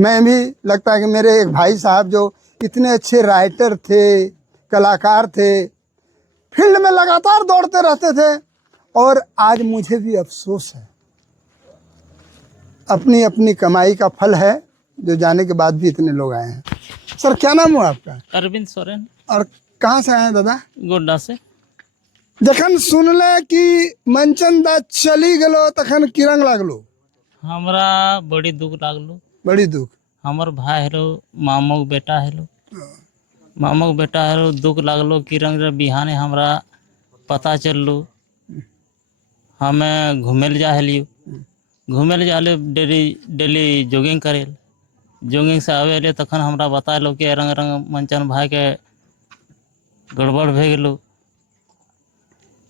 मैं भी लगता है कि मेरे एक भाई साहब जो इतने अच्छे राइटर थे, कलाकार थे, फील्ड में लगातार दौड़ते रहते थे, और आज मुझे भी अफसोस है। अपनी अपनी कमाई का फल है जो जाने के बाद भी इतने लोग आए हैं। सर क्या नाम हुआ आपका? अरविंद सोरेन। और कहाँ से आए हैं दादा? गोड्डा से। जखन सुनले कि मंचन दा चली गलो तखन किरंग लागलो? हमरा बड़ी दुख लागलो। बड़ी दुख। हमर भाई हेरो, मामू बेटा हेरो, मामू बेटा हेरो, दुख लागलो। किरंग रे बिहाने हमरा पता चललो। हमें घूमेल जा हेलियो, घूमेल जा हेलियो डेली डेली जॉगिंग करेल। जॉगिंग से आवे तखन हमरा बतालो कि रंग रंग मंचन भाई के गड़बड़ भे गेलो,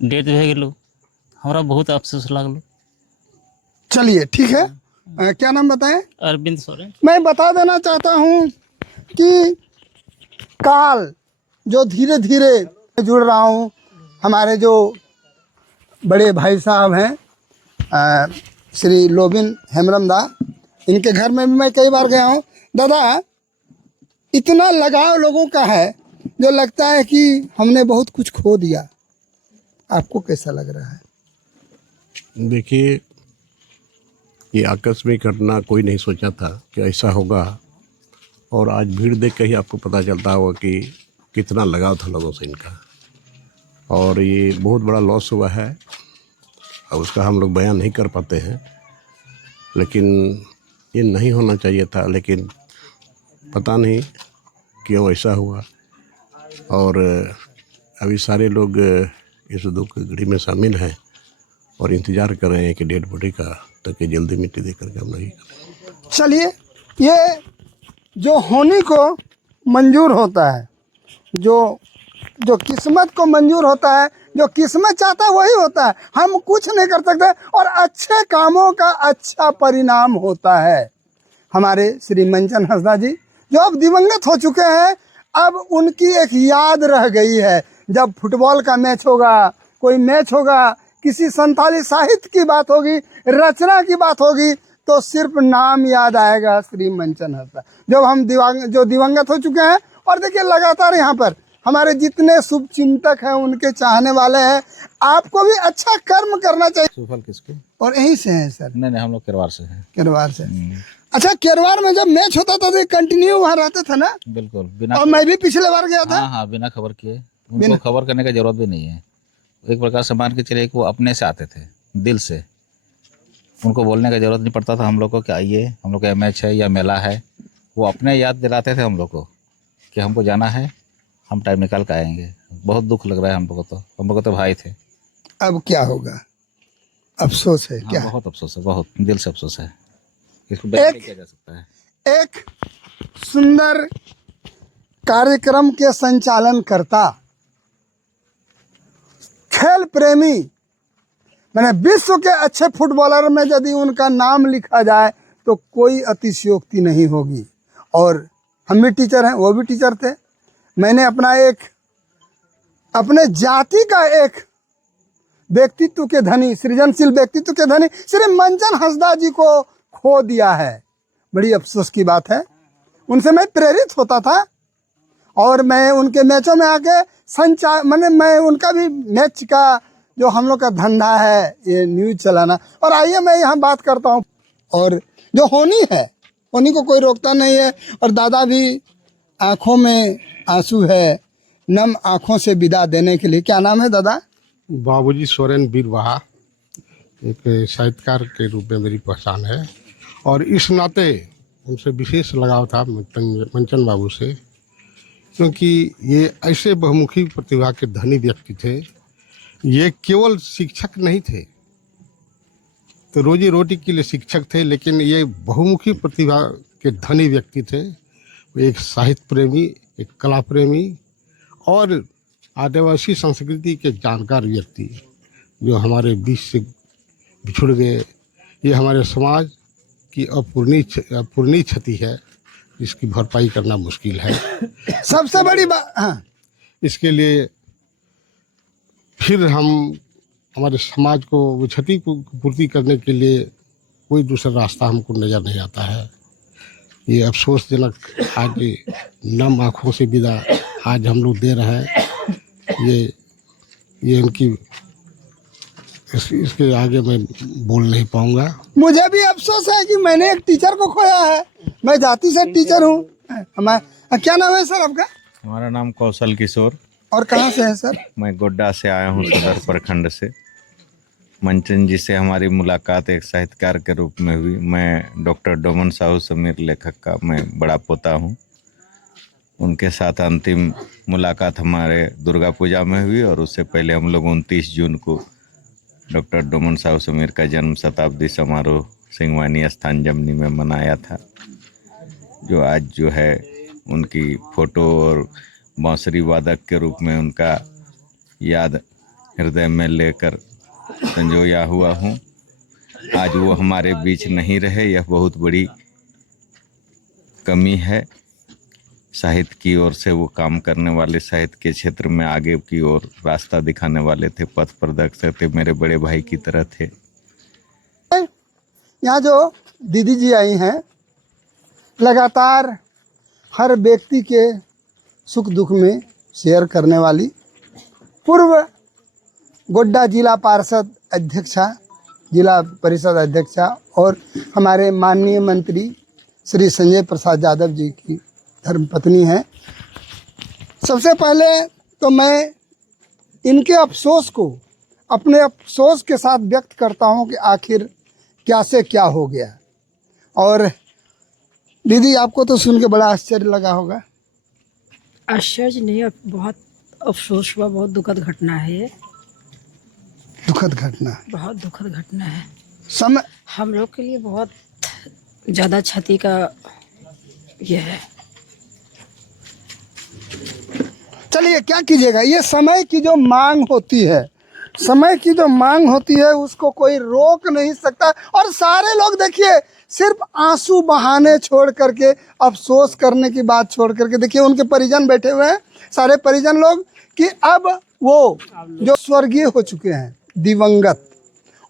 डेथ भे गेलो। हमरा बहुत अफसोस लागलो। चलिए ठीक है। क्या नाम बताएं? अरविंद सोरेन। मैं बता देना चाहता हूँ कि काल जो धीरे धीरे जुड़ रहा हूँ, हमारे जो बड़े भाई साहब हैं श्री लोबिन हेमरम दा, इनके घर में भी मैं कई बार गया हूँ। दादा, इतना लगाव लोगों का है जो लगता है कि हमने बहुत कुछ खो दिया। आपको कैसा लग रहा है? देखिए, ये आकस्मिक घटना कोई नहीं सोचा था कि ऐसा होगा, और आज भीड़ देख के ही आपको पता चलता होगा कि कितना लगाव था लोगों से इनका। और ये बहुत बड़ा लॉस हुआ है, और उसका हम लोग बयान नहीं कर पाते हैं, लेकिन ये नहीं होना चाहिए था, लेकिन पता नहीं क्यों ऐसा हुआ। और अभी सारे लोग इस दुख की घड़ी में शामिल हैं और इंतज़ार कर रहे हैं कि डेड बॉडी का, ताकि जल्दी मिट्टी दे करके हम नहीं। चलिए, ये जो होने को मंजूर होता है, जो किस्मत को मंजूर होता है, जो किस्मत चाहता है वही होता है। हम कुछ नहीं कर सकते, और अच्छे कामों का अच्छा परिणाम होता है। हमारे श्री मंचन हंसदा जी जो अब दिवंगत हो चुके हैं, अब उनकी एक याद रह गई है। जब फुटबॉल का मैच होगा, कोई मैच होगा, किसी संथाली साहित्य की बात होगी, रचना की बात होगी, तो सिर्फ नाम याद आएगा श्री मंचन हंसदा, जो हम दिवंगत हो चुके हैं। और देखिए, लगातार यहाँ पर हमारे जितने शुभ चिंतक हैं, उनके चाहने वाले हैं। आपको भी अच्छा कर्म करना चाहिए। सुफल किसके? और यहीं से हैं सर? नहीं, हम लोग केरवार से हैं। केरवार से। अच्छा, केरवार में जब मैच होता था तो कंटिन्यू वहाँ रहते थे ना? बिल्कुल, बिना। और मैं भी पिछले बार गया था। हाँ, बिना खबर किए। उनको खबर करने की जरूरत भी नहीं है। एक प्रकार से मान के चलिए कि वो अपने से आते थे, दिल से। उनको बोलने की जरूरत नहीं पड़ता था हम लोग को कि आइए, हम लोग का मैच है या मेला है। वो अपने याद दिलाते थे हम लोग को कि हमको जाना है, हम टाइम निकाल के आएंगे। बहुत दुख लग रहा है हम लोग को तो भाई थे। अब क्या होगा? अफसोस है। क्या? बहुत अफसोस है, बहुत दिल से अफसोस है। इसको बयान नहीं किया जा सकता है। एक सुंदर कार्यक्रम के संचालन करता, खेल प्रेमी, मैंने विश्व के अच्छे फुटबॉलर में यदि उनका नाम लिखा जाए तो कोई अतिशयोक्ति नहीं होगी। और हम भी टीचर हैं, वो भी टीचर थे। मैंने अपने जाति का एक व्यक्तित्व के धनी, सृजनशील व्यक्तित्व के धनी श्री मंचन हंसदा जी को खो दिया है। बड़ी अफसोस की बात है। उनसे मैं प्रेरित होता था, और मैं उनके मैचों में आके मैं उनका भी मैच का जो हम लोग का धंधा है, ये न्यूज़ चलाना। और आइए, मैं यहाँ बात करता हूँ। और जो होनी है, होनी को कोई रोकता नहीं है। और दादा भी आँखों में आंसू है, नम आँखों से विदा देने के लिए। क्या नाम है दादा? बाबूजी सोरेन बीरवाहा। एक साहित्यकार के रूप में मेरी पहचान है, और इस नाते उनसे विशेष लगाव था मंचन बाबू से, क्योंकि ये ऐसे बहुमुखी प्रतिभा के धनी व्यक्ति थे। ये केवल शिक्षक नहीं थे, तो रोजी रोटी के लिए शिक्षक थे, लेकिन ये बहुमुखी प्रतिभा के धनी व्यक्ति थे। वो एक साहित्य प्रेमी, एक कला प्रेमी, और आदिवासी संस्कृति के जानकार व्यक्ति, जो हमारे बीच से बिछुड़ गए। ये हमारे समाज की अपूर्णीय क्षति है, इसकी भरपाई करना मुश्किल है। सबसे बड़ी बात, हाँ, इसके लिए फिर हमारे समाज को वो क्षति को पूर्ति करने के लिए कोई दूसरा रास्ता हमको नज़र नहीं आता है। ये अफसोसजनक आज नम आँखों से विदा आज हम लोग दे रहे हैं। ये इनकी इसके आगे मैं बोल नहीं पाऊंगा। मुझे भी अफसोस है कि मैंने एक टीचर को खोया है। मैं जाति से टीचर हूँ। क्या नाम है सर आपका? हमारा नाम कौशल किशोर। और कहाँ से है सर? मैं गोड्डा से आया हूँ, सदर प्रखंड से। मंचन जी से हमारी मुलाकात एक साहित्यकार के रूप में हुई। मैं डॉक्टर डोमन साहू समीर लेखक का मैं बड़ा पोता हूँ। उनके साथ अंतिम मुलाकात हमारे दुर्गा पूजा में हुई और उससे पहले हम लोग 29 जून को डॉक्टर डोमन साहू समीर का जन्म शताब्दी समारोह सिंहवानी स्थान जमनी में मनाया था, जो आज जो है उनकी फ़ोटो और बांसुरी वादक के रूप में उनका याद हृदय में लेकर संजोया हुआ हूँ। आज वो हमारे बीच नहीं रहे, यह बहुत बड़ी कमी है। साहित्य की ओर से वो काम करने वाले, साहित्य के क्षेत्र में आगे की ओर रास्ता दिखाने वाले थे, पथ प्रदर्शक थे, मेरे बड़े भाई की तरह थे। यहाँ जो दीदी जी आई हैं, लगातार हर व्यक्ति के सुख दुख में शेयर करने वाली, पूर्व गोड्डा जिला पार्षद अध्यक्षा, जिला परिषद अध्यक्षा और हमारे माननीय मंत्री श्री संजय प्रसाद यादव जी की धर्मपत्नी हैं। सबसे पहले तो मैं इनके अफसोस को अपने अफसोस के साथ व्यक्त करता हूं कि आखिर क्या से क्या हो गया। और दीदी, आपको तो सुन के बड़ा आश्चर्य लगा होगा। आश्चर्य नहीं, बहुत अफसोस हुआ। बहुत दुखद घटना है ये, दुखद घटना, बहुत दुखद घटना है। समय हम लोग के लिए बहुत ज़्यादा क्षति का ये है। चलिए, क्या कीजिएगा, ये समय की जो मांग होती है, समय की जो मांग होती है उसको कोई रोक नहीं सकता। और सारे लोग देखिए सिर्फ आंसू बहाने छोड़ करके, अफसोस करने की बात छोड़ करके, देखिए उनके परिजन बैठे हुए हैं, सारे परिजन लोग, कि अब वो जो स्वर्गीय हो चुके हैं, दिवंगत,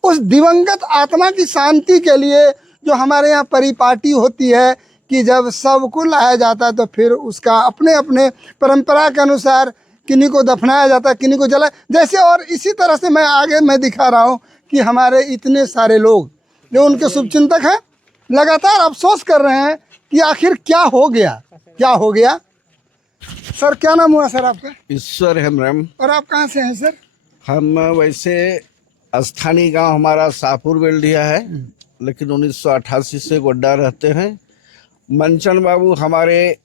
उस दिवंगत आत्मा की शांति के लिए जो हमारे यहाँ परिपाटी होती है कि जब सबको लाया जाता है तो फिर उसका अपने अपने परंपरा के अनुसार किन्हीं को दफनाया जाता है, किन्हीं को जलाया जैसे। और इसी तरह से मैं आगे मैं दिखा रहा हूँ कि हमारे इतने सारे लोग जो उनके शुभचिंतक हैं लगातार अफसोस कर रहे हैं कि आखिर क्या हो गया, क्या हो गया। सर, क्या नाम हुआ सर आपका? ईश्वर हेम्ब्रम। और आप कहाँ से हैं सर? हम वैसे स्थानीय गांव हमारा शाहपुर बेल्डिया है, लेकिन 1988 से गोड्डा रहते हैं। मंचन बाबू हमारे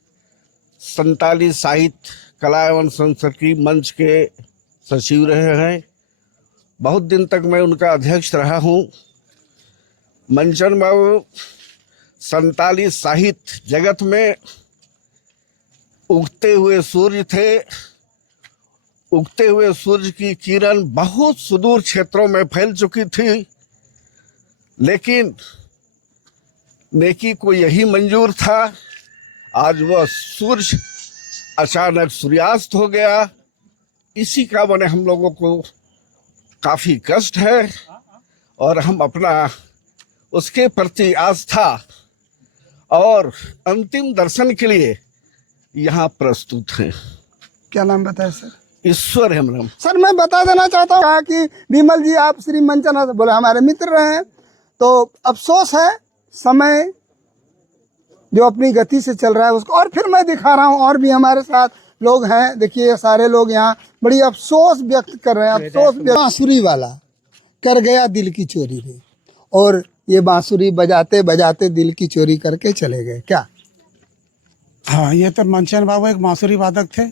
संताली साहित्य कला एवं संस्कृति मंच के सचिव रहे हैं। बहुत दिन तक मैं उनका अध्यक्ष रहा हूँ। मंचन बाबू संताली साहित्य जगत में उगते हुए सूर्य थे। उगते हुए सूर्य की किरण बहुत सुदूर क्षेत्रों में फैल चुकी थी, लेकिन नेकी को यही मंजूर था। आज वह सूर्य अचानक सूर्यास्त हो गया। इसी का बने हम लोगों को काफ़ी कष्ट है और हम अपना उसके प्रति आस्था और अंतिम दर्शन के लिए यहाँ प्रस्तुत हैं। क्या नाम बताया सर? ईश्वर हेम्ब्रम। सर, मैं बता देना चाहता हूँ कि विमल जी आप श्री मंचन बोले हमारे मित्र रहे हैं, तो अफसोस है समय जो अपनी गति से चल रहा है उसको। और फिर मैं दिखा रहा हूँ और भी हमारे साथ लोग हैं, देखिए सारे लोग यहाँ बड़ी अफसोस व्यक्त कर रहे हैं। अफसोस, बांसुरी वाला कर गया दिल की चोरी रे, और ये बांसुरी बजाते बजाते दिल की चोरी करके चले गए। क्या? हाँ, ये तो मंचन बाबू एक बांसुरी वादक थे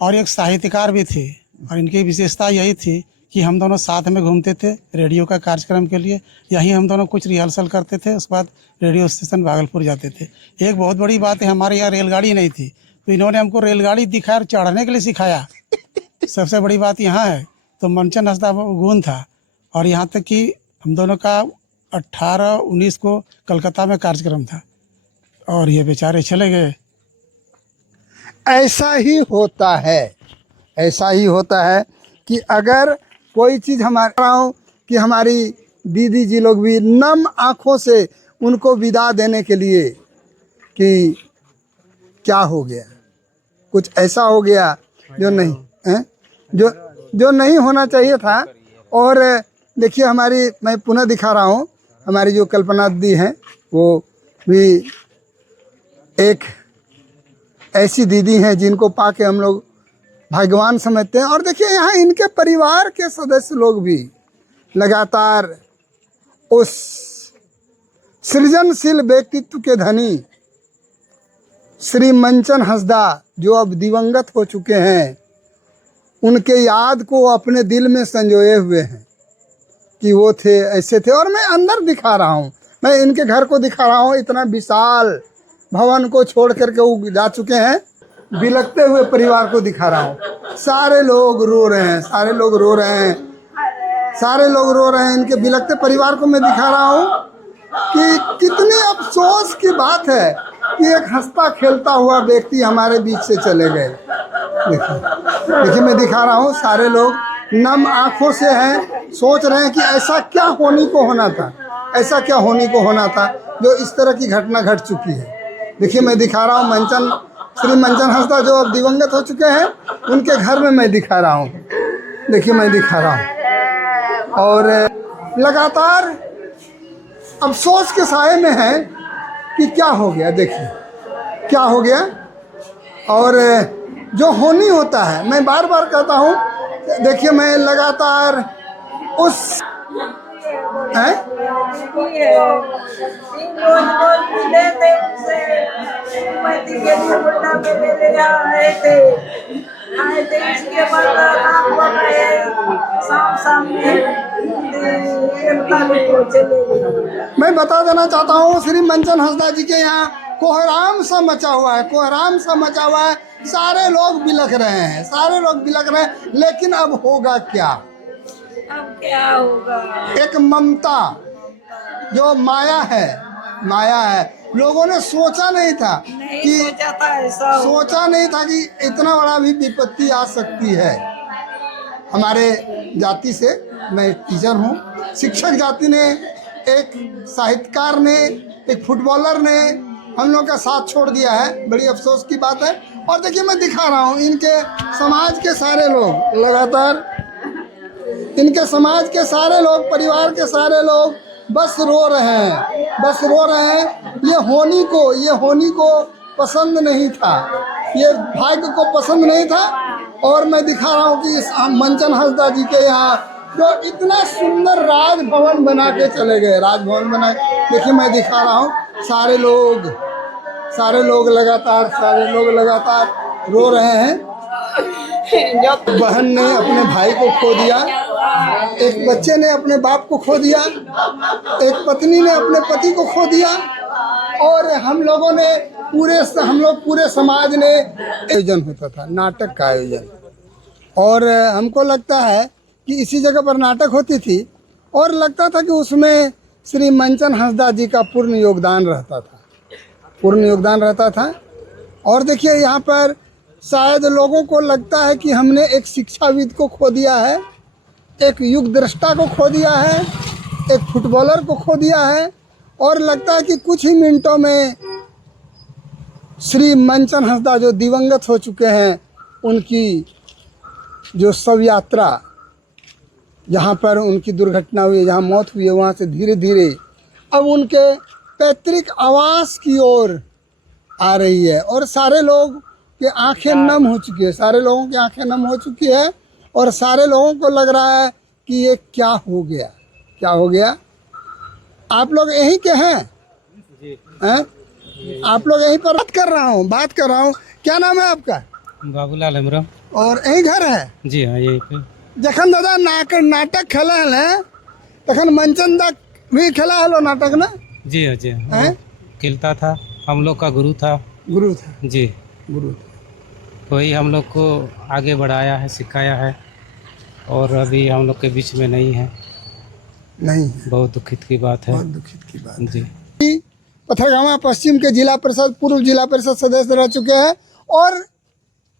और एक साहित्यकार भी थे। और इनकी विशेषता यही थी कि हम दोनों साथ में घूमते थे रेडियो का कार्यक्रम के लिए। यहीं हम दोनों कुछ रिहर्सल करते थे, उसके बाद रेडियो स्टेशन भागलपुर जाते थे। एक बहुत बड़ी बात है, हमारे यहाँ रेलगाड़ी नहीं थी, तो इन्होंने हमको रेलगाड़ी दिखाया और चढ़ने के लिए सिखाया। सबसे बड़ी बात यहाँ है। तो मंचन हंसदा गुण था। और यहाँ तक कि हम दोनों का 18-19 को कलकत्ता में कार्यक्रम था और ये बेचारे चले गए। ऐसा ही होता है, ऐसा ही होता है कि अगर कोई चीज़ कि हमारी दीदी जी लोग भी नम आँखों से उनको विदा देने के लिए कि क्या हो गया, कुछ ऐसा हो गया जो नहीं है, जो नहीं होना चाहिए था। और देखिए हमारी, मैं पुनः दिखा रहा हूँ, हमारी जो कल्पना दी हैं वो भी एक ऐसी दीदी हैं जिनको पाके हम लोग भाग्यवान समझते हैं। और देखिए यहाँ इनके परिवार के सदस्य लोग भी लगातार उस सृजनशील व्यक्तित्व के धनी श्री मंचन हंसदा जो अब दिवंगत हो चुके हैं, उनके याद को अपने दिल में संजोए हुए हैं कि वो थे, ऐसे थे। और मैं अंदर दिखा रहा हूँ, मैं इनके घर को दिखा रहा हूँ, इतना विशाल भवन को छोड़ करके वो जा चुके हैं। बिलखते हुए परिवार को दिखा रहा हूँ, सारे लोग रो रहे हैं, सारे लोग रो रहे हैं, सारे लोग रो रहे हैं। इनके बिलखते परिवार को मैं दिखा रहा हूँ कि कितनी अफसोस की बात है कि एक हंसता खेलता हुआ व्यक्ति हमारे बीच से चले गए। देखिए मैं दिखा रहा हूँ, सारे लोग नम आंखों से हैं, सोच रहे हैं कि ऐसा क्या होने को होना था, ऐसा क्या होने को होना था जो इस तरह की घटना घट चुकी है। देखिए मैं दिखा रहा हूँ श्री मंचन हंसदा जो अब दिवंगत हो चुके हैं, उनके घर में मैं दिखा रहा हूँ। देखिए मैं दिखा रहा हूँ और लगातार अफसोस के साए में है कि क्या हो गया, देखिए क्या हो गया। और जो होनी होता है, मैं बार बार कहता हूँ, देखिए मैं लगातार उस मैं बता देना चाहता हूँ, श्री मंचन हंसदा जी के यहाँ कोहराम सा मचा हुआ है, कोहराम सा मचा हुआ है। सारे लोग बिलख रहे हैं, सारे लोग बिलख रहे हैं, लेकिन अब होगा क्या, अब क्या होगा। एक ममता जो माया है, माया है। लोगों ने सोचा नहीं था कि सोचा नहीं था कि इतना बड़ा भी विपत्ति आ सकती है। हमारे जाति से, मैं टीचर हूँ, शिक्षक जाति ने, एक साहित्यकार ने, एक फुटबॉलर ने हम लोग का साथ छोड़ दिया है, बड़ी अफसोस की बात है। और देखिए मैं दिखा रहा हूँ, इनके समाज के सारे लोग लगातार, इनके समाज के सारे लोग, परिवार के सारे लोग बस रो रहे हैं, बस रो रहे हैं। ये होनी को पसंद नहीं था, ये भाग्य को पसंद नहीं था। और मैं दिखा रहा हूँ कि इस मंचन हंसदा जी के यहाँ जो इतना सुंदर राजभवन बना के चले गए, राजभवन बना, देखिए मैं दिखा रहा हूँ, सारे लोग लगातार रो रहे हैं। बहन ने अपने भाई को खो दिया, एक बच्चे ने अपने बाप को खो दिया, एक पत्नी ने अपने पति को खो दिया, और हम लोग पूरे समाज ने आयोजन होता था, नाटक का आयोजन। और हमको लगता है कि इसी जगह पर नाटक होती थी, और लगता था कि उसमें श्री मंचन हंसदा जी का पूर्ण योगदान रहता था। और देखिए यहाँ पर शायद लोगों को लगता है कि हमने एक शिक्षाविद को खो दिया है, एक युग दृष्टा को खो दिया है, एक फुटबॉलर को खो दिया है। और लगता है कि कुछ ही मिनटों में श्री मंचन हंसदा जो दिवंगत हो चुके हैं, उनकी जो शव यात्रा, जहाँ पर उनकी दुर्घटना हुई, जहाँ मौत हुई है, वहाँ से धीरे धीरे अब उनके पैतृक आवास की ओर आ रही है। और सारे लोग की आंखें नम हो चुकी है, सारे लोगों की आंखें नम हो चुकी है। और सारे लोगों को लग रहा है कि ये क्या हो गया, क्या हो गया। आप लोग यहीं के हैं? आप लोग यहीं पर बात कर रहा हूँ। क्या नाम है आपका? बाबूलाल हमरा। और यही घर है? जी हाँ, यहीं पे। जखन दादा नाटक खेला है, तखन मंचन दा भी खेला है नाटक ना? जी हाँ, जी हाँ, खेलता था, हम लोग का गुरु था जी, गुरु। वही हम लोग को आगे बढ़ाया है, सिखाया है, और अभी हम लोग के बीच में नहीं है। बहुत दुखित की बात है, बहुत दुखित की बात जी। पथरगामा पश्चिम के पूर्व जिला परिषद सदस्य रह चुके हैं। और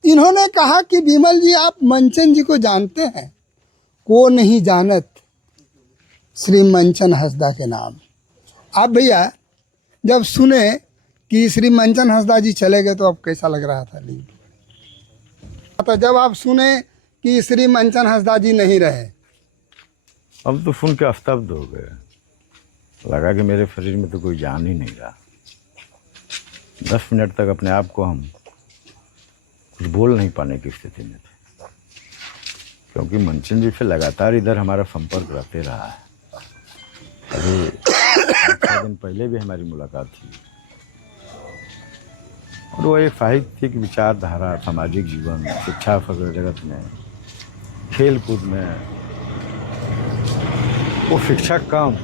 इन्होंने कहा कि विमल जी, आप मंचन जी को जानते हैं? को नहीं जानत श्री मंचन हंसदा के नाम। आप भैया जब सुने कि श्री मंचन हंसदा जी चले गए तो अब कैसा लग रहा था? नहीं, तो जब आप सुने कि श्री मंचन हंसदा जी नहीं रहे, अब तो सुन के अस्तब्ध हो गए, लगा कि मेरे शरीर में तो कोई जान ही नहीं रहा। 10 मिनट तक अपने आप को हम कुछ बोल नहीं पाने की स्थिति में थे, क्योंकि मंचन जी से लगातार इधर हमारा संपर्क रहते रहा है। अभी 5 दिन पहले भी हमारी मुलाकात थी, और वो एक साहित्यिक विचारधारा, सामाजिक जीवन, शिक्षा जगत में, खेल कूद में, वो शिक्षक कम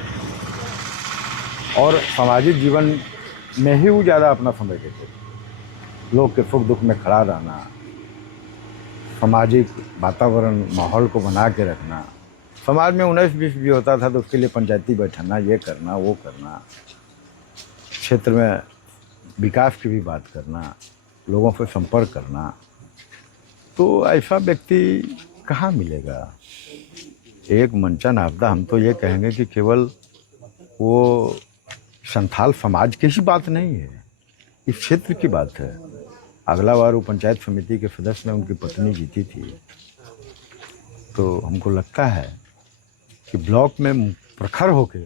और सामाजिक जीवन में ही वो ज़्यादा अपना समय देते थे। लोग के सुख दुख में खड़ा रहना, सामाजिक वातावरण माहौल को बना के रखना। समाज में 19-20 भी होता था तो उसके लिए पंचायती बैठना, ये करना वो करना, क्षेत्र में विकास की भी बात करना, लोगों से संपर्क करना। तो ऐसा व्यक्ति कहाँ मिलेगा? एक मंचन आपदा, हम तो ये कहेंगे कि केवल वो संथाल समाज की ही बात नहीं है, इस क्षेत्र की बात है। अगला बार वो पंचायत समिति के सदस्य में उनकी पत्नी जीती थी, तो हमको लगता है कि ब्लॉक में प्रखर होके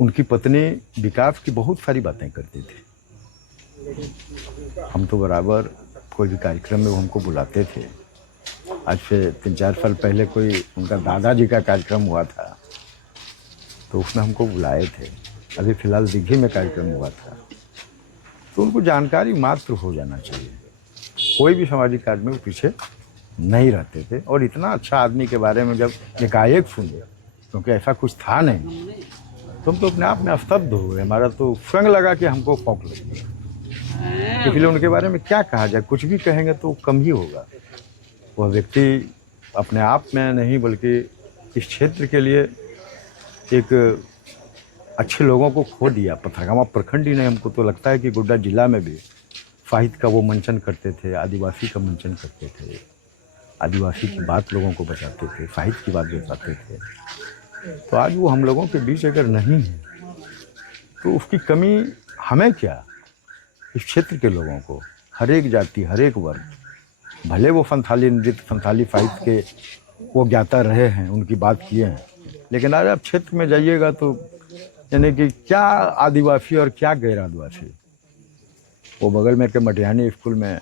उनकी पत्नी विकास की बहुत सारी बातें करती थी। हम तो बराबर कोई भी कार्यक्रम में वो हमको बुलाते थे। आज से 3-4 साल पहले कोई उनका दादाजी का कार्यक्रम हुआ था, तो उसमें हमको बुलाए थे। अभी फ़िलहाल दिल्ली में कार्यक्रम हुआ था, तो उनको जानकारी मात्र हो जाना चाहिए। कोई भी सामाजिक कार्य में वो पीछे नहीं रहते थे, और इतना अच्छा आदमी के बारे में जब एकाएक सुने, क्योंकि ऐसा कुछ था नहीं, तो हम तो अपने आप में स्तब्ध हो गए। हमारा तो स्वयं लगा कि हमको खौफ लगी, इसलिए उनके बारे में क्या कहा जाए, कुछ भी कहेंगे तो कम ही होगा। वह व्यक्ति अपने आप में नहीं बल्कि इस क्षेत्र के लिए एक अच्छे लोगों को खो दिया। पथरगामा प्रखंड ही नहीं, हमको तो लगता है कि गोड्डा जिला में भी साहित्य का वो मंचन करते थे, आदिवासी का मंचन करते थे, आदिवासी की बात लोगों को बताते थे, साहित्य की बात बताते थे। तो आज वो हम लोगों के बीच अगर नहीं है तो उसकी कमी हमें क्या, इस क्षेत्र के लोगों को, हर एक जाति, हर एक वर्ग, भले वो संथाली नृत्य, संथाली साहित्य के वो ज्ञाता रहे हैं, उनकी बात किए हैं, लेकिन आज आप क्षेत्र में जाइएगा तो यानी कि क्या आदिवासी और क्या गैर आदिवासी। वो बगल में के मटिहानी स्कूल में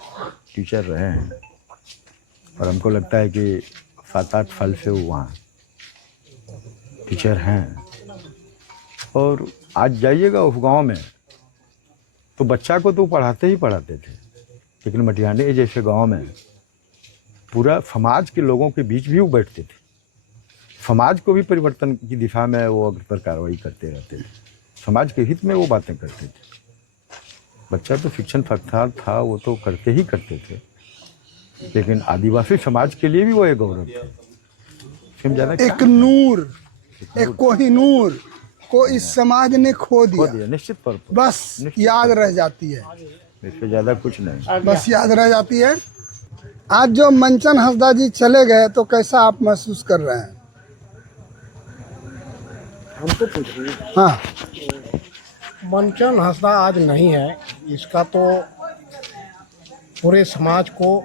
टीचर रहे हैं, और हमको लगता है कि 7-8 साल से वो वहाँ टीचर हैं। और आज जाइएगा उस गांव में तो बच्चा को तो पढ़ाते ही पढ़ाते थे, लेकिन मटिहानी जैसे गांव में पूरा समाज के लोगों के बीच भी वो बैठते थे। समाज को भी परिवर्तन की दिशा में वो अग्रतर कार्रवाई करते रहते थे, समाज के हित में वो बातें करते थे। बच्चा तो शिक्षण फख्तार था, वो तो करते ही करते थे, लेकिन आदिवासी समाज के लिए भी वो एक गौरव थे। एक नूर, एक कोहिनूर को इस समाज ने खो दिया, निश्चित तौर पर बस याद रह जाती है, इससे ज़्यादा कुछ नहीं, बस याद रह जाती है। आज जो मंचन हंसदा जी चले गए तो कैसा आप महसूस कर रहे हैं? हमको पूछ रही है। हाँ, मंचन हंसदा आज नहीं है, इसका तो पूरे समाज को,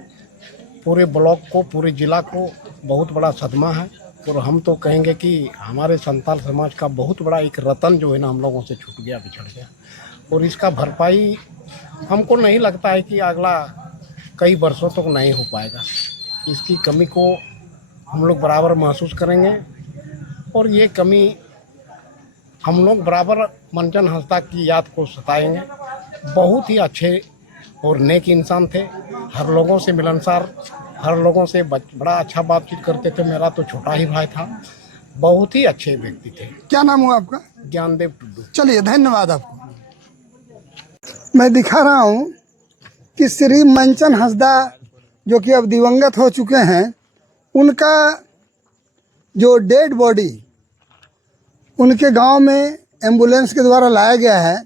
पूरे ब्लॉक को, पूरे ज़िला को बहुत बड़ा सदमा है। और हम तो कहेंगे कि हमारे संताल समाज का बहुत बड़ा एक रतन जो है ना, हम लोगों से छूट गया, बिछड़ गया, और इसका भरपाई हमको नहीं लगता है कि अगला कई वर्षों तक नहीं हो पाएगा। इसकी कमी को हम लोग बराबर महसूस करेंगे, और ये कमी हम लोग बराबर मंचन हंसदा की याद को सताएंगे। बहुत ही अच्छे और नेक इंसान थे, हर लोगों से मिलनसार, हर लोगों से बड़ा अच्छा बातचीत करते थे। मेरा तो छोटा ही भाई था, बहुत ही अच्छे व्यक्ति थे। क्या नाम हुआ आपका? ज्ञानदेव टुड्डू। चलिए, धन्यवाद आपको। मैं दिखा रहा हूँ कि श्री मंचन हंसदा जो कि अब दिवंगत हो चुके हैं, उनका जो डेड बॉडी उनके गांव में एम्बुलेंस के द्वारा लाया गया है,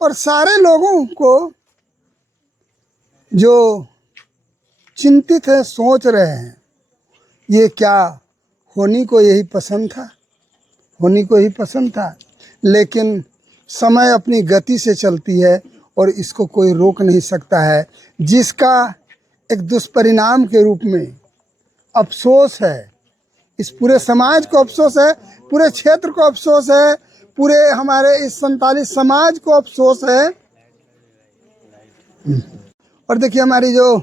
और सारे लोगों को जो चिंतित है, सोच रहे हैं ये क्या होनी को यही पसंद था, होनी को ही पसंद था। लेकिन समय अपनी गति से चलती है और इसको कोई रोक नहीं सकता है, जिसका एक दुष्परिणाम के रूप में अफसोस है। इस पूरे समाज को अफसोस है, पूरे क्षेत्र को अफसोस है, पूरे हमारे इस संताली समाज को अफसोस है। और देखिए हमारी जो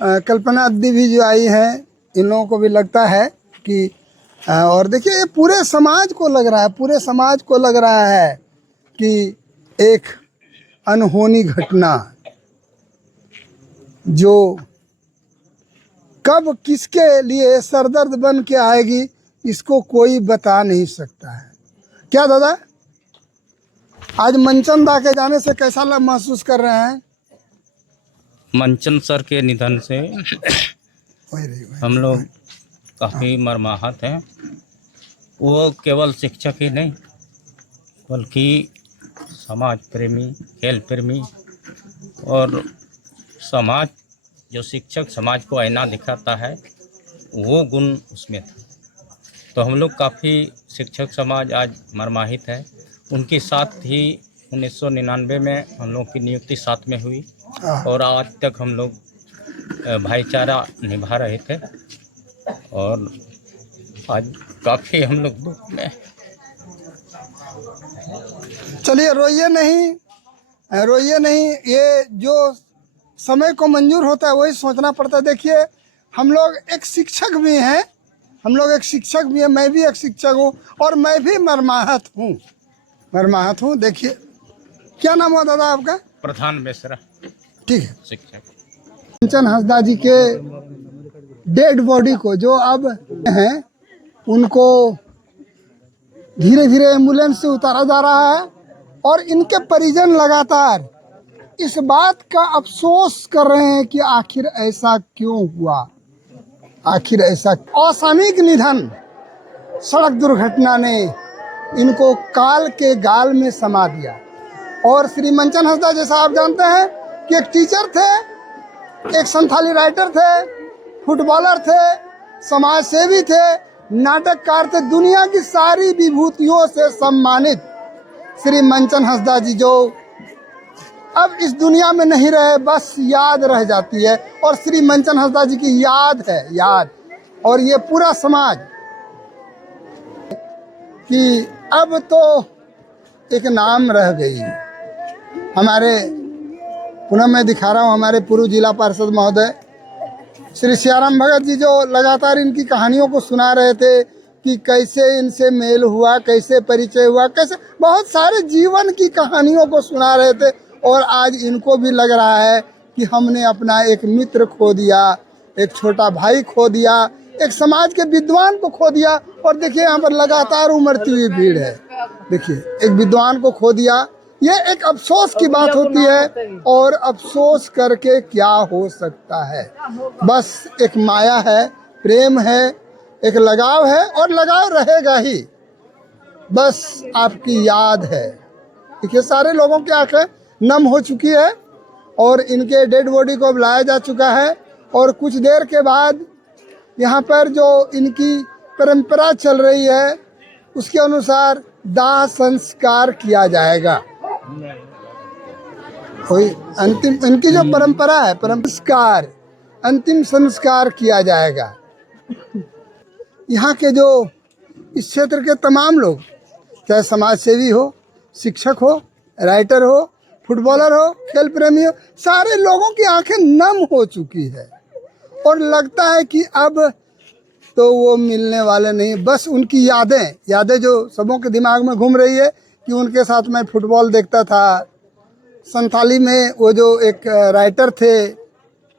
कल्पना दी भी जो आई है, इन लोगों को भी लगता है कि और देखिए ये पूरे समाज को लग रहा है, पूरे समाज को लग रहा है कि एक अनहोनी घटना जो कब किसके लिए सरदर्द बन के आएगी, इसको कोई बता नहीं सकता है। क्या दादा, आज मंचन दा के जाने से कैसा महसूस कर रहे हैं? मंचन सर के निधन से हम लोग काफ़ी मर्माहत हैं। वो केवल शिक्षक ही नहीं बल्कि समाज प्रेमी, खेल प्रेमी, और समाज जो शिक्षक समाज को आईना दिखाता है वो गुण उसमें था। तो हम लोग काफ़ी शिक्षक समाज आज मर्माहित है। उनके साथ ही 1999 में हम लोग की नियुक्ति साथ में हुई और आज तक हम लोग भाईचारा निभा रहे थे और आज काफ़ी हम लोग दुख में। चलिए रोइए नहीं, रोइए नहीं, ये जो समय को मंजूर होता है वही सोचना पड़ता है। देखिए हम लोग एक शिक्षक भी हैं, हम लोग एक शिक्षक भी हैं, मैं भी एक शिक्षक हूँ और मैं भी मर्माहत हूँ। देखिए क्या नाम हुआ दादा आपका? प्रधान मिश्रा। ठीक है। शिक्षक कंचन हंसदा जी के डेड बॉडी को जो अब हैं उनको धीरे धीरे एम्बुलेंस से उतारा जा रहा है और इनके परिजन लगातार इस बात का अफसोस कर रहे हैं कि आखिर ऐसा क्यों हुआ, आखिर ऐसा असामयिक निधन, सड़क दुर्घटना ने इनको काल के गाल में समा दिया। और श्री मंचन हंसदा जैसा आप जानते हैं कि एक टीचर थे, एक संथाली राइटर थे, फुटबॉलर थे, समाज सेवी थे, नाटककार थे, दुनिया की सारी विभूतियों से सम्मानित श्री मंचन हंसदा जी जो अब इस दुनिया में नहीं रहे, बस याद रह जाती है। और श्री मंचन हंसदा जी की याद है, याद। और ये पूरा समाज कि अब तो एक नाम रह गई। हमारे पुनः मैं दिखा रहा हूँ हमारे पूर्व जिला पार्षद महोदय श्री सियाराम भगत जी जो लगातार इनकी कहानियों को सुना रहे थे कि कैसे इनसे मेल हुआ, कैसे परिचय हुआ, कैसे बहुत सारे जीवन की कहानियों को सुना रहे थे। और आज इनको भी लग रहा है कि हमने अपना एक मित्र खो दिया, एक छोटा भाई खो दिया, एक समाज के विद्वान को खो दिया। और देखिए यहाँ पर लगातार उमड़ती हुई भीड़ है। देखिए एक विद्वान को खो दिया, ये एक अफसोस की बात होती है। और अफसोस करके क्या हो सकता है, बस एक माया है, प्रेम है, एक लगाव है और लगाव रहेगा ही। बस आपकी याद है। देखिए सारे लोगों की आंखें नम हो चुकी है और इनके डेड बॉडी को अब लाया जा चुका है। और कुछ देर के बाद यहाँ पर जो इनकी परंपरा चल रही है उसके अनुसार दाह संस्कार किया जाएगा। कोई अंतिम इनकी जो परंपरा है, परंपरा अंतिम संस्कार किया जाएगा। यहाँ के जो इस क्षेत्र के तमाम लोग, चाहे समाज सेवी हो, शिक्षक हो, राइटर हो, फुटबॉलर हो, खेल प्रेमी हो, सारे लोगों की आंखें नम हो चुकी है। और लगता है कि अब तो वो मिलने वाले नहीं, बस उनकी यादें जो सबों के दिमाग में घूम रही है कि उनके साथ मैं फुटबॉल देखता था। संथाली में वो जो एक राइटर थे,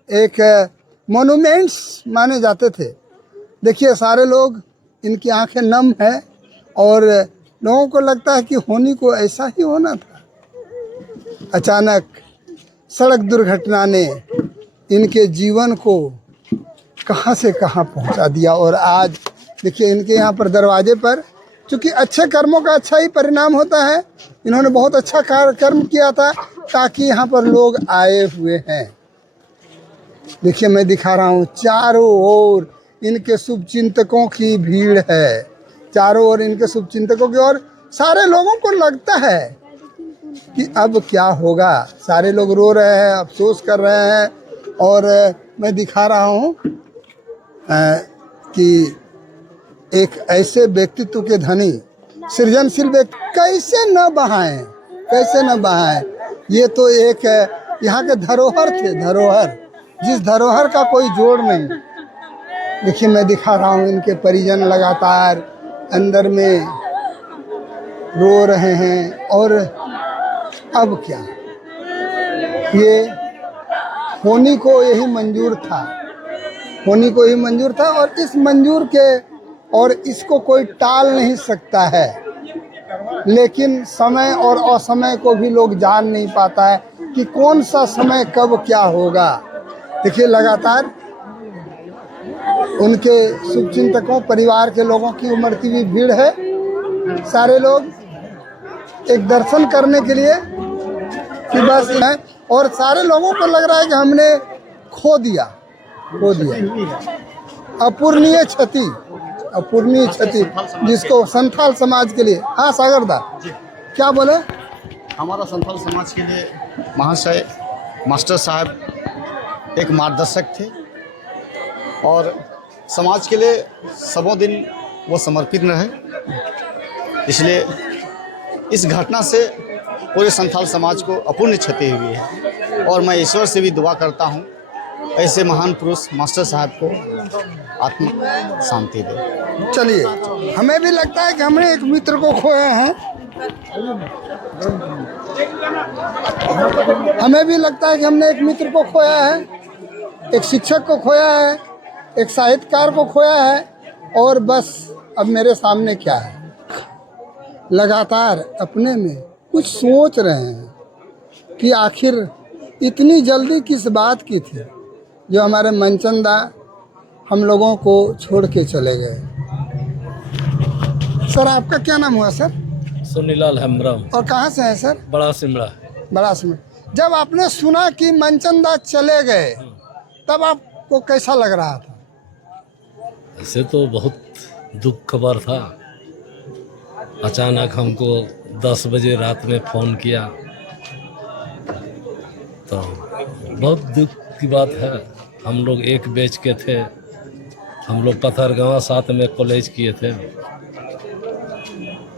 एक मोनूमेंट्स माने जाते थे। देखिए सारे लोग, इनकी आंखें नम है और लोगों को लगता है कि होनी को ऐसा ही होना था। अचानक सड़क दुर्घटना ने इनके जीवन को कहां से कहां पहुंचा दिया। और आज देखिए इनके यहाँ पर दरवाजे पर, चूँकि अच्छे कर्मों का अच्छा ही परिणाम होता है, इन्होंने बहुत अच्छा कर्म किया था ताकि यहाँ पर लोग आए हुए हैं। देखिए मैं दिखा रहा हूँ, चारों ओर इनके शुभचिंतकों की भीड़ है, चारों ओर इनके शुभचिंतकों की। और सारे लोगों को लगता है कि अब क्या होगा। सारे लोग रो रहे हैं, अफसोस कर रहे हैं। और मैं दिखा रहा हूँ कि एक ऐसे व्यक्तित्व के धनी सृजनशील व्यक्ति कैसे न बहाएं, कैसे न बहाएं। ये तो एक यहाँ के धरोहर थे, धरोहर, जिस धरोहर का कोई जोड़ नहीं। देखिए मैं दिखा रहा हूँ, इनके परिजन लगातार अंदर में रो रहे हैं। और अब क्या, ये होनी को यही मंजूर था, होनी को ही मंजूर था। और इस मंजूर के और इसको कोई टाल नहीं सकता है। लेकिन समय और असमय को भी लोग जान नहीं पाता है कि कौन सा समय कब क्या होगा। देखिए लगातार उनके शुभचिंतकों, परिवार के लोगों की उमड़ती हुई भीड़ है। सारे लोग एक दर्शन करने के लिए कि बस है। और सारे लोगों को लग रहा है कि हमने खो दिया, खो दिया। अपूर्णीय क्षति, अपूर्णीय क्षति जिसको संथाल समाज के लिए। हाँ सागरदा, क्या बोले? हमारा संथाल समाज के लिए महाशय मास्टर साहब एक मार्गदर्शक थे और समाज के लिए सबों दिन वो समर्पित रहे। इसलिए इस घटना से पूरे संथाल समाज को अपूर्ण क्षति हुई है और मैं ईश्वर से भी दुआ करता हूँ ऐसे महान पुरुष मास्टर साहब को आत्मा शांति दे। चलिए, हमें भी लगता है कि हमने एक मित्र को खोए हैं। हमें भी लगता है कि हमने एक मित्र को खोया है, एक शिक्षक को खोया है, एक साहित्यकार को खोया है। और बस अब मेरे सामने क्या है, लगातार अपने में कुछ सोच रहे हैं कि आखिर इतनी जल्दी किस बात की थी जो हमारे मनचंदा हम लोगों को छोड़ के चले गए। सर आपका क्या नाम हुआ सर? सुनीलाल हेम्ब्रम। और कहाँ से हैं सर? बड़ा सिमड़ा। बड़ा सिमड़ा। जब आपने सुना कि मनचंदा चले गए तब आपको कैसा लग रहा था? ऐसे तो बहुत दुख खबर था। अचानक हमको 10 बजे रात में फ़ोन किया तो बहुत दुख की बात है। हम लोग एक बैच के थे, हम लोग पथरगांव साथ में कॉलेज किए थे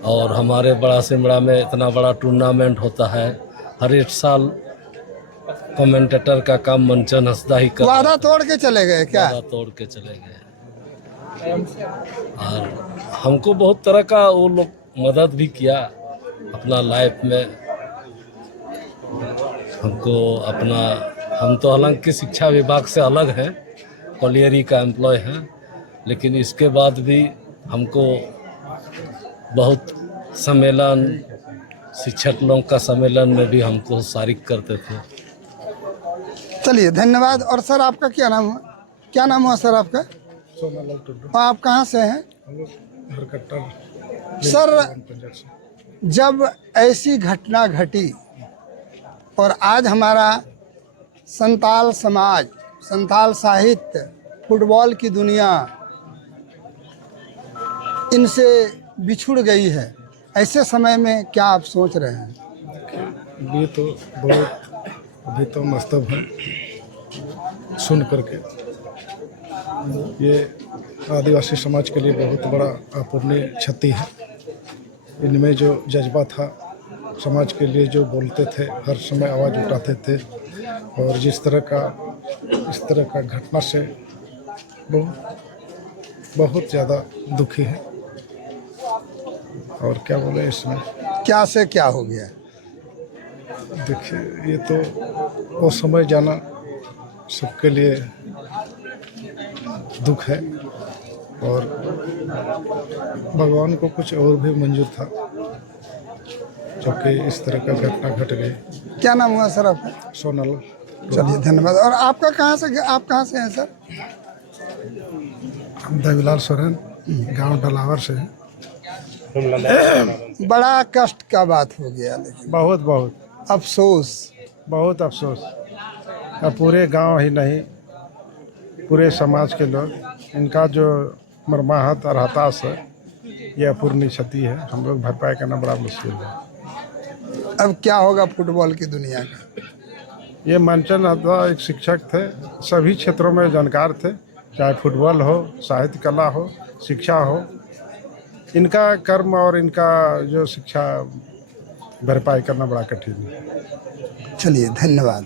और हमारे बड़ा सिमड़ा में इतना बड़ा टूर्नामेंट होता है। हर एक साल कमेंटेटर का काम मंचन हंसदा ही कर। वादा तोड़ के चले गए क्या? वादा तोड़ के चले गए। और हमको बहुत तरह का वो लोग मदद भी किया अपना लाइफ में। हमको अपना, हम तो हालांकि शिक्षा विभाग से अलग हैं, कॉलियरी का एम्प्लॉय हैं, लेकिन इसके बाद भी हमको बहुत सम्मेलन, शिक्षक लोगों का सम्मेलन में भी हमको शारिक करते थे। चलिए धन्यवाद। और सर आपका क्या नाम हुआ? क्या नाम हुआ सर आपका? आप कहाँ से हैं? सर जब ऐसी घटना घटी और आज हमारा संथाल समाज, संथाल साहित्य, फुटबॉल की दुनिया इनसे बिछुड़ गई है, ऐसे समय में क्या आप सोच रहे हैं? ये तो बहुत अभी तो मस्तब है सुन करके। ये आदिवासी समाज के लिए बहुत बड़ा अपूर्णीय क्षति है। इनमें जो जज्बा था, समाज के लिए जो बोलते थे, हर समय आवाज़ उठाते थे, और इस तरह का घटना से बहुत ज़्यादा दुखी है। और क्या बोले इसमें, क्या से क्या हो गया? देखिए ये तो वो समय जाना सबके लिए दुख है और भगवान को कुछ और भी मंजूर था जबकि इस तरह का घटना घट गई। क्या नाम हुआ सर आपका? सोनल। चलिए धन्यवाद। और आपका कहाँ से, आप कहाँ से हैं सर? देवीलाल सोरेन, गांव डलावर से है। बड़ा कष्ट का बात हो गया, लेकिन बहुत अफसोस, बहुत अफसोस। अब पूरे गांव ही नहीं, पूरे समाज के लोग, इनका जो मर्माहत और हताश है, यह अपूर्णीय क्षति है। हम लोग भरपाई करना बड़ा मुश्किल है। अब क्या होगा फुटबॉल की दुनिया का? ये मंचन अथवा एक शिक्षक थे, सभी क्षेत्रों में जानकार थे, चाहे फुटबॉल हो, साहित्य कला हो, शिक्षा हो। इनका कर्म और इनका जो शिक्षा भरपाई करना बड़ा कठिन है। चलिए धन्यवाद।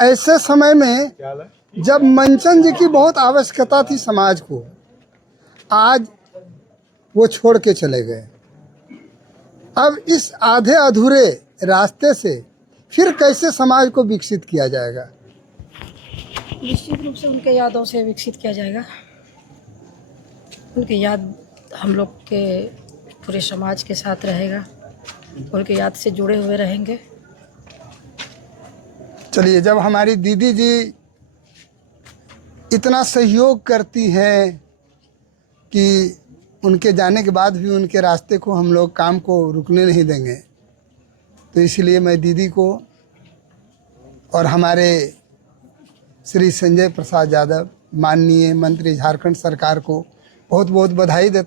ऐसे समय में जब मंचन जी की बहुत आवश्यकता थी समाज को, आज वो छोड़ के चले गए। अब इस आधे अधूरे रास्ते से फिर कैसे समाज को विकसित किया जाएगा? निश्चित रूप से उनके यादों से विकसित किया जाएगा। उनकी याद हम लोग के पूरे समाज के साथ रहेगा, उनकी याद से जुड़े हुए रहेंगे। चलिए, जब हमारी दीदी जी इतना सहयोग करती हैं कि उनके जाने के बाद भी उनके रास्ते को हम लोग काम को रुकने नहीं देंगे, तो इसलिए मैं दीदी को और हमारे श्री संजय प्रसाद यादव माननीय मंत्री झारखंड सरकार को बहुत बहुत बधाई देता हूं।